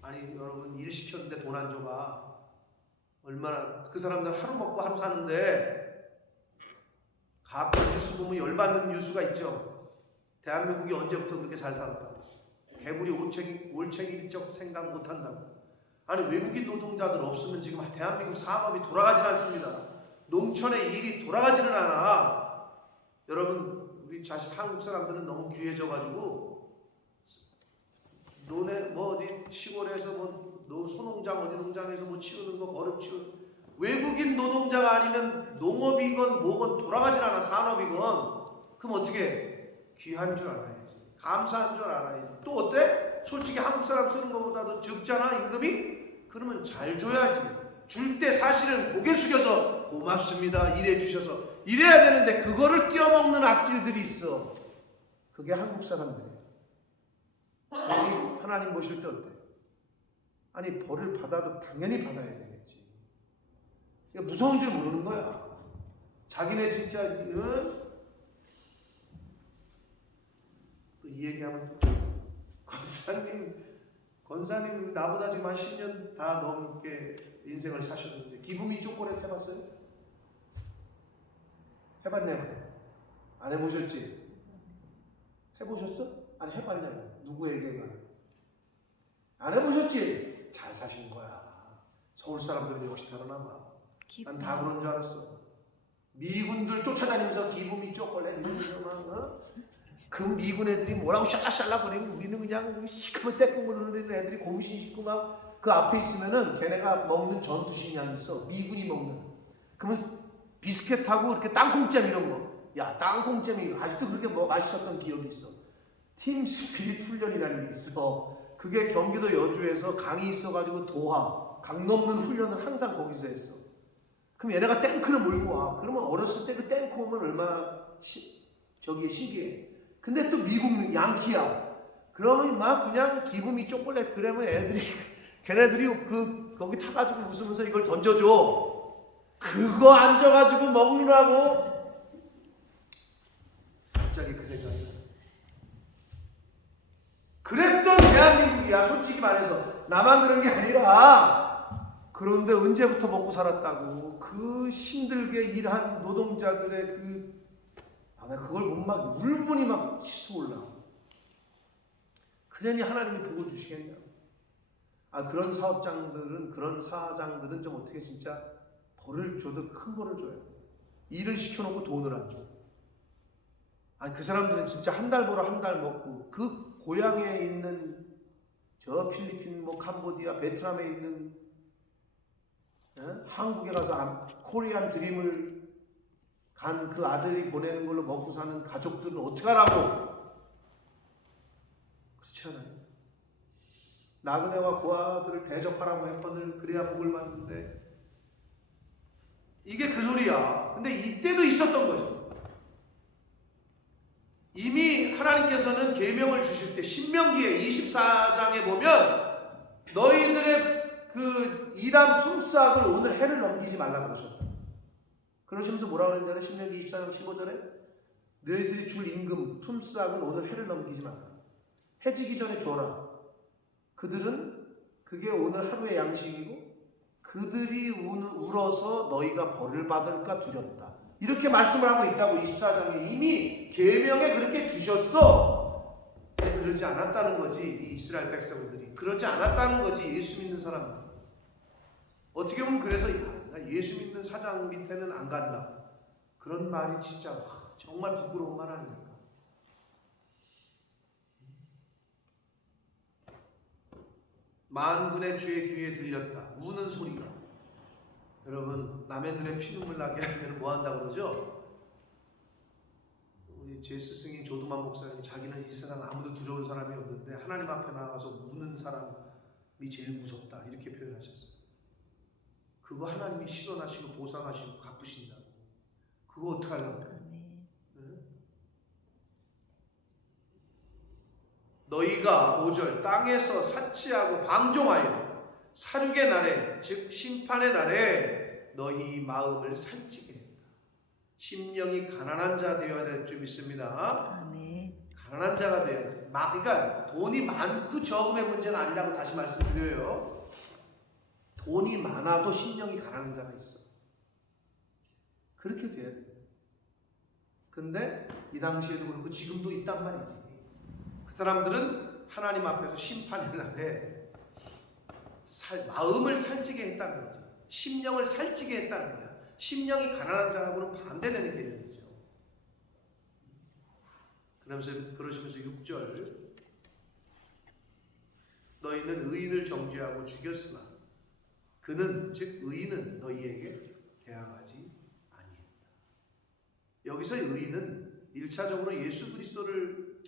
아니 여러분 일 시켰는데 돈 안 줘봐. 얼마나 그 사람들 하루 먹고 하루 사는데 가끔 뉴스 보면 열받는 뉴스가 있죠. 대한민국이 언제부터 그렇게 잘 살았다고. 개구리 올챙이적 생각 못한다고. 아니 외국인 노동자들 없으면 지금 대한민국 산업이 돌아가질 않습니다. 농촌의 일이 돌아가지는 않아. 여러분 우리 한국 사람들은 너무 귀해져가지고 논에 뭐 어디 시골에서 뭐 소농장 어디 농장에서 뭐 치우는 거 거름 치우는 외국인 노동자가 아니면 농업이건 뭐건 돌아가질 않아. 산업이건. 그럼 어떻게 귀한 줄 알아야지. 감사한 줄 알아야지. 또 어때? 솔직히 한국 사람 쓰는 것보다도 적잖아 임금이? 그러면 잘 줘야지. 줄 때 사실은 고개 숙여서 고맙습니다 일해 주셔서 이래야 되는데 그거를 띄어먹는 악질들이 있어. 그게 한국 사람들이에요. 하나님 보실 때 어때? 아니 벌을 받아도 당연히 받아야 되겠지. 무서운 줄 모르는 거야. 자기네 진짜 또 이 얘기하면 또 권사님 나보다 지금 한 10년 다 넘게 인생을 사셨는데 기부미 초콜릿 해봤어요? 해봤냐고? 안 해보셨지? 해보셨어? 아니 해봤냐고? 누구에게가? 안 해보셨지? 잘 사신 거야. 서울 사람들은 역시 다르나 봐. 난 다 그런 줄 알았어. 미군들 쫓아다니면서 기부미 초콜릿 그 미군 애들이 뭐라고 샬라샬라 거리고 우리는 그냥 시커먼 떼꾸물 흐르는 애들이 고무신 신고 막 그 앞에 있으면은 걔네가 먹는 전투식량이 있어. 미군이 먹는. 그러면 비스켓하고 이렇게 땅콩잼 이런 거. 야 땅콩잼이 아직도 그렇게 뭐 맛있었던 기억이 있어. 팀 스피릿 훈련이라는 게 있어. 그게 경기도 여주에서 강이 있어가지고 강 넘는 훈련을 항상 거기서 했어. 그럼 얘네가 탱크를 몰고 와. 그러면 어렸을 때 그 탱크 오면 얼마나 신기해. 근데 또 미국 양키야. 그러면 막 그냥 기분이 초콜릿 그러면 걔네들이 거기 타가지고 웃으면서 이걸 던져줘. 그거 앉아가지고 먹느라고. 갑자기 그 생각이 나. 그랬던 대한민국이야. 솔직히 말해서 나만 그런 게 아니라. 그런데 언제부터 먹고 살았다고. 그 힘들게 일한 노동자들의 그걸 보면 막 울분이 막 솟아올라. 그러니 하나님이 보고 주시겠냐. 그런 사업장들은 그런 사장들은 좀 어떻게 진짜 벌을 줘도 큰 벌을 줘요. 일을 시켜놓고 돈을 안 줘. 그 사람들은 진짜 한 달 벌어 한 달 먹고 그 고향에 있는 저 필리핀 뭐 캄보디아 베트남에 있는 한국에 가서 코리안 드림을 간 그 아들이 보내는 걸로 먹고 사는 가족들은 어떻게 하라고? 그렇지 않아요? 나그네와 고아들을 대접하라고 했거늘 그래야 복을 받는데 이게 그 소리야. 근데 이때도 있었던 거죠. 이미 하나님께서는 계명을 주실 때 신명기에 24장에 보면 너희들의 그 일한 품삯을 오늘 해를 넘기지 말라고 그러셨다. 그러시면서 뭐라고 그랬잖아요. 신명기 24장 15절에 너희들이 줄 임금 품삯은 오늘 해를 넘기지 말라. 해 지기 전에 주어라. 그들은 그게 오늘 하루의 양식이고 그들이 울어서 너희가 벌을 받을까 두렵다. 이렇게 말씀을 하고 있다고 24장에 이미 계명에 그렇게 주셨어. 그러지 않았다는 거지. 이 이스라엘 백성들이 그러지 않았다는 거지. 예수 믿는 사람들. 어떻게 보면 그래서 나 예수 믿는 사장 밑에는 안 간다. 그런 말이 진짜 정말 부끄러운 말 아닙니까? 만군의 주의 귀에 들렸다. 우는 소리가. 여러분 남의 눈에 피눈물 나게 하면 뭐 한다고 그러죠? 우리 제 스승인 조두만 목사님이 자기는 이 세상 아무도 두려운 사람이 없는데 하나님 앞에 나가서 우는 사람이 제일 무섭다 이렇게 표현하셨어요. 그거 하나님이 실현하시고 보상하시고 갚으신다고. 그거 어떻게 하려고 그래? 너희가 5절 땅에서 사치하고 방종하여 사륙의 날에 즉 심판의 날에 너희 마음을 살찌게 했다. 심령이 가난한 자 되어야 될 줄 믿습니다. 아멘. 가난한 자가 돼야지. 그러니까 돈이 많고 적음의 문제가 아니라고 다시 말씀드려요. 돈이 많아도 심령이 가난한 자가 있어. 그렇게 돼야 돼. 근데 이 당시에도 그렇고 지금도 있단 말이지. 그 사람들은 하나님 앞에서 심판의 날에 마음을 살찌게 했다는 거죠. 심령을 살찌게 했다는 거야. 심령이 가난한 자하고는 반대되는 개념이죠. 그러시면서 6절 너희는 의인을 정죄하고 죽였으나 그는 즉 의인은 너희에게 대항하지 아니했다. 여기서의 의인은 1차적으로 예수 그리스도를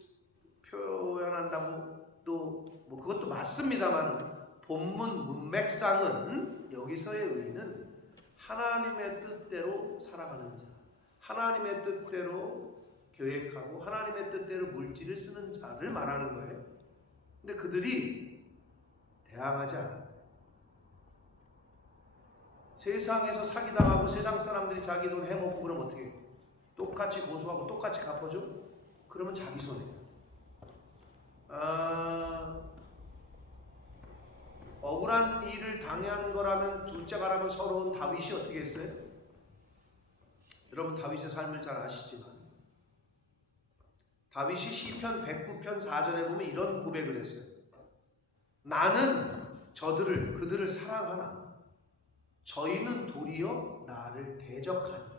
표현한다고 또 뭐 그것도 맞습니다만 본문 문맥상은 여기서의 의인은 하나님의 뜻대로 살아가는 자, 하나님의 뜻대로 계획하고 하나님의 뜻대로 물질을 쓰는 자를 말하는 거예요. 근데 그들이 대항하지 않았다. 세상에서 사기당하고 세상 사람들이 자기 돈 해먹고 그러면 어떻게 해? 똑같이 고소하고 똑같이 갚아줘? 그러면 자기 손해야. 억울한 일을 당한 거라면 둘째가라면 서러운 다윗이 어떻게 했어요? 여러분 다윗의 삶을 잘 아시지만 다윗이 시편 109편 4절에 보면 이런 고백을 했어요. 나는 그들을 사랑하나 저희는 도리어 나를 대적하니.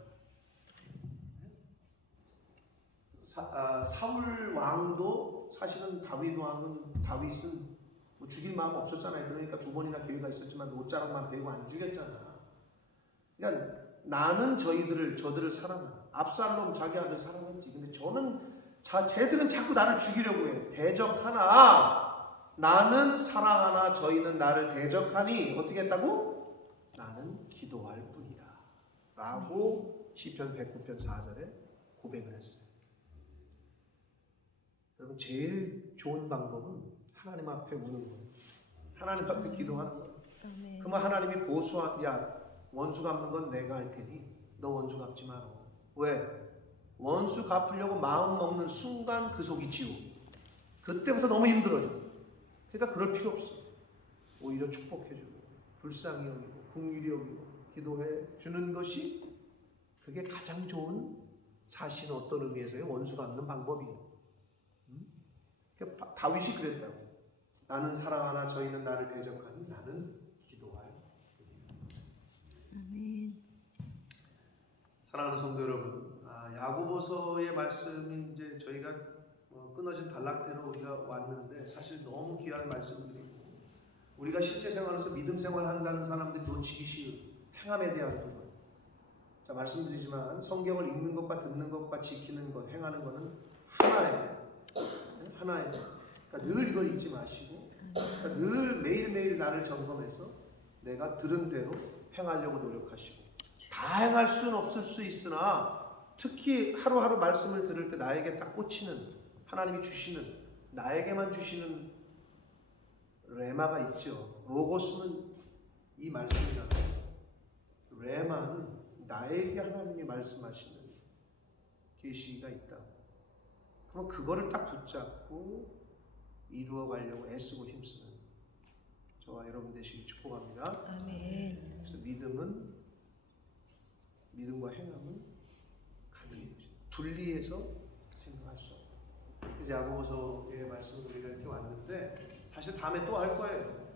사울 왕도 사실은 다윗은 뭐 죽일 마음 없었잖아요. 그러니까 2번이나 기회가 있었지만 옷자락만 베고 안 죽였잖아. 그러니까 나는 저들을 사랑하나. 압살롬 자기 아들 사랑했지. 근데 쟤들은 자꾸 나를 죽이려고 해. 대적하나 나는 사랑하나 저희는 나를 대적하니 어떻게 했다고? 나는 기도할 뿐이라 라고 시편 109편 4절에 고백을 했어요. 여러분 제일 좋은 방법은 하나님 앞에 우는 거예요. 하나님 앞에 기도하는 거예요. 그러면 하나님이 원수 갚는 건 내가 할 테니 너 원수 갚지 마라. 왜? 원수 갚으려고 마음 먹는 순간 그 속이 지옥. 그때부터 너무 힘들어져. 그러니까 그럴 필요 없어. 오히려 축복해주고 불쌍히 여기고 긍휼히 여기고 기도해 주는 것이 그게 가장 좋은 사실은 어떤 의미에서의 원수 갚는 방법이에요. 다윗이 그랬다고. 나는 사랑하나 저희는 나를 대적하니 나는 기도할 뿐이다. 아멘. 사랑하는 성도 여러분, 야고보서의 말씀이 이제 저희가 끊어진 단락대로 우리가 왔는데 사실 너무 귀한 말씀들이고 우리가 실제 생활에서 믿음 생활한다는 사람들이 놓치기 쉬운 행함에 대한 부분. 자, 말씀드리지만 성경을 읽는 것과 듣는 것과 지키는 것, 행하는 것은 하나예요. 그러니까 늘 이걸 잊지 마시고 그러니까 늘 매일매일 나를 점검해서 내가 들은 대로 행하려고 노력하시고 다 행할 수는 없을 수 있으나 특히 하루하루 말씀을 들을 때 나에게 딱 꽂히는, 하나님이 주시는, 나에게만 주시는 레마가 있죠. 로고스는 이 말씀이라고. 레마는 나에게 하나님이 말씀하시는 계시가 있다. 그럼 그거를 딱 붙잡고 이루어가려고 애쓰고 힘쓰는 저와 여러분 되시길 축복합니다. 아멘. 그래서 믿음과 행함은 같은 것이다. 분리해서 생각할 수 없다. 이제 야고보서의 말씀을 우리가 이렇게 왔는데 사실 다음에 또 할 거예요.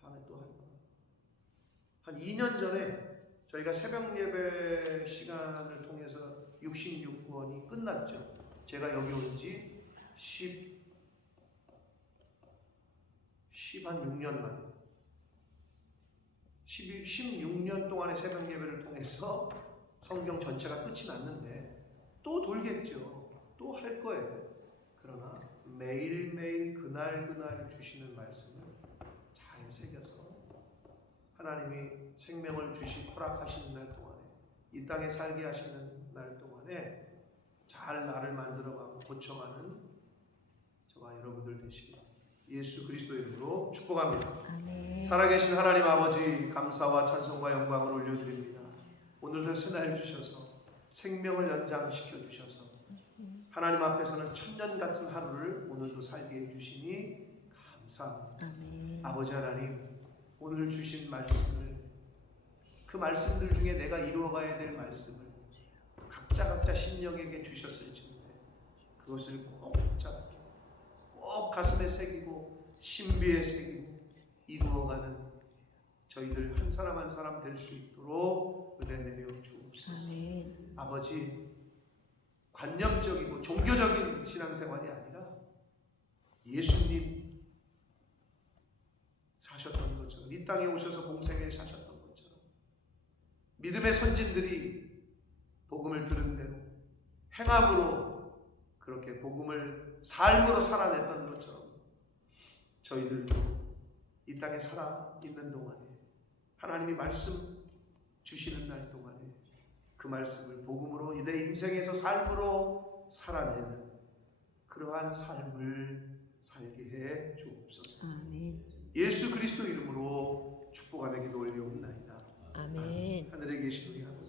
다음에 또 할 거예요. 한 2년 전에 저희가 새벽 예배 시간을 통해서 66권이 끝났죠. 제가 여기 온 지 16년 만에 16년 동안의 새벽 예배를 통해서 성경 전체가 끝이 났는데 또 돌겠죠. 또 할 거예요. 그러나 매일매일 그날 주시는 말씀을 잘 새겨서 하나님이 생명을 허락하시는 날 동안에 이 땅에 살게 하시는 날 동안에 잘 나를 만들어가고 고쳐가는 저와 여러분들 되시길 예수 그리스도 이름으로 축복합니다. 아멘. 살아계신 하나님 아버지 감사와 찬송과 영광을 올려드립니다. 오늘도 새날 주셔서 생명을 연장시켜 주셔서 하나님 앞에서는 천년 같은 하루를 오늘도 살게 해주시니 감사합니다. 아멘. 아버지 하나님 오늘 주신 말씀을 그 말씀들 중에 내가 이루어가야 될 말씀을 각자 심령에게 주셨을지인데 그것을 꼭 붙잡고 꼭 가슴에 새기고 신비에 새기고 이루어가는 저희들 한 사람 한 사람 될 수 있도록 은혜 내려 주옵소서. 아멘. 아버지 관념적이고 종교적인 신앙생활이 아니라 예수님 사셨던 것처럼 이 땅에 오셔서 공생에 사셨던 것처럼 믿음의 선진들이 복음을 들은 대로 행함으로 그렇게 복음을 삶으로 살아냈던 것처럼 저희들도 이 땅에 살아 있는 동안에 하나님이 말씀 주시는 날 동안에 그 말씀을 복음으로 내 인생에서 삶으로 살아내는 그러한 삶을 살게 해 주옵소서. 아멘. 예수 그리스도 이름으로 축복하며 기도 올리옵나이다. 아멘. 하늘에 계신 우리 아버지